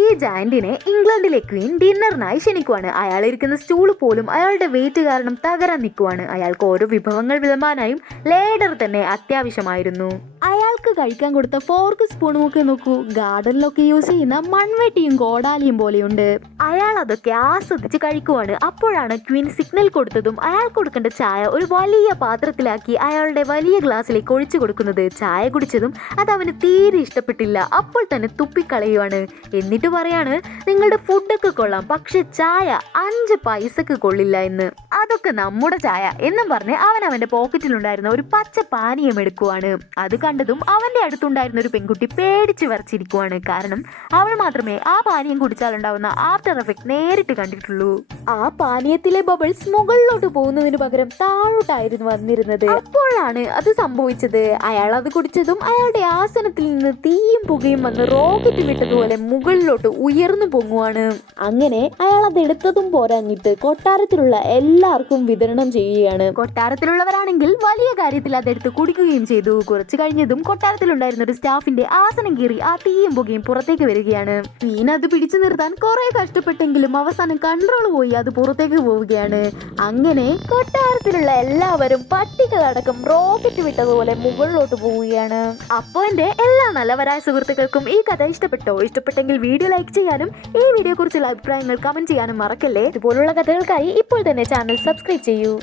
ഈ ജയന്റിനെ ഇംഗ്ലണ്ടിലെ ക്വീൻ ഡിന്നറിനായി ക്ഷണിക്കുവാണ്. അയാൾ ഇരിക്കുന്ന സ്റ്റൂൾ പോലും അയാളുടെ വെയിറ്റ് കാരണം തകരാൻ നിൽക്കുവാണ്. അയാൾക്ക് ഓരോ വിഭവങ്ങൾ വിളമ്പാനായും ലേഡർ തന്നെ അത്യാവശ്യമായിരുന്നു. അയാൾക്ക് കഴിക്കാൻ കൊടുത്ത ഫോർക്ക് സ്പൂണും ഒക്കെ നോക്കൂ, ഗാർഡനിലൊക്കെ യൂസ് ചെയ്യുന്ന മൺവെട്ടിയും കോടാലിയും പോലെയുണ്ട്. അയാൾ അതൊക്കെ ആസ്വദിച്ച് കഴിക്കുവാണ്. അപ്പോഴാണ് ക്വീൻ സിഗ്നൽ കൊടുത്തതും അയാൾ കൊടുക്കേണ്ട ചായ ഒരു വലിയ പാത്രത്തിലാക്കി അയാളുടെ വലിയ ഗ്ലാസ്സിലേക്ക് ഒഴിച്ചു കൊടുക്കുന്നത്. ചായ കുടിച്ചതും അത് അവന് തീരെ ഇഷ്ടപ്പെട്ടില്ല. അപ്പോൾ തന്നെ തുപ്പിക്കളയുവാണ്. എന്നിട്ട് പറയാണ്, നിങ്ങളുടെ ഫുഡൊക്കെ കൊള്ളാം, പക്ഷെ ചായ 5 പൈസക്ക് കൊള്ളില്ല എന്ന്. അതൊക്കെ നമ്മുടെ ചായ എന്നും പറഞ്ഞ് അവൻ അവന്റെ പോക്കറ്റിലുണ്ടായിരുന്ന ഒരു പച്ച പാനീയം എടുക്കുവാണ്. അത് കണ്ടതും അവന്റെ അടുത്തുണ്ടായിരുന്ന ഒരു പെൺകുട്ടി പേടിച്ച് വരച്ചിരിക്കുവാണ്. കാരണം അവൾ മാത്രമേ ആ പാനീയം കുടിച്ചാലുണ്ടാവുന്ന ആഫ്റ്റർ എഫക്ട് നേരിട്ട് കണ്ടിട്ടുള്ളൂ. ആ പാനീയത്തിലെ ബബിൾസ് മുകളിലോട്ട് പോകുന്നതിന് പകരം താഴോട്ടായിരുന്നു വന്നിരുന്നത്. അപ്പോഴാണ് അത് സംഭവിച്ചത്. അയാൾ അത് കുടിച്ചതും അയാളുടെ ആസനത്തിൽ നിന്ന് തീയും പുകയും വന്ന് റോക്കറ്റ് വിട്ടതുപോലെ മുകളിലോട്ട് ഉയർന്നു പൊങ്ങുവാണ്. അങ്ങനെ അയാൾ അത് എടുത്തതും പോരാഞ്ഞിട്ട് കൊട്ടാരത്തിലുള്ള എല്ലാവർക്കും വിതരണം ചെയ്യുകയാണ്. കൊട്ടാരത്തിലുള്ളവരാണെങ്കിൽ വലിയ കാര്യത്തിൽ അതെടുത്ത് കുടിക്കുകയും ചെയ്തു. കുറച്ചു കഴിഞ്ഞതും കൊട്ടാരത്തിലുണ്ടായിരുന്ന ഒരു സ്റ്റാഫിന്റെ ആസനം കീറി ആ തീയും പുകയും പുറത്തേക്ക് വരികയാണ്. ക്വീൻ അത് പിടിച്ചു നിർത്താൻ കുറെ കഷ്ടപ്പെട്ടെങ്കിലും അവസാനം കൺട്രോൾ പോയി അത് പുറത്തേക്ക് പോവുകയാണ്. അങ്ങനെ കൊട്ടാരത്തിലുള്ള എല്ലാവരും പട്ടികളടക്കം റോക്കറ്റ് വിട്ടതുപോലെ മുകളിലോട്ട് പോവുകയാണ്. അപ്പോ എന്റെ എല്ലാ നല്ലവരായ സുഹൃത്തുക്കൾക്കും ഈ കഥ ഇഷ്ടപ്പെട്ടെങ്കിൽ വീഡിയോ ലൈക്ക് ചെയ്യാനും ഈ വീഡിയോ കുറിച്ചുള്ള അഭിപ്രായങ്ങൾ കമന്റ് ചെയ്യാനും മറക്കല്ലേ. ഇതുപോലുള്ള കഥകൾക്കായി ഇപ്പോൾ തന്നെ ചാനൽ സബ്സ്ക്രൈബ് ചെയ്യൂ.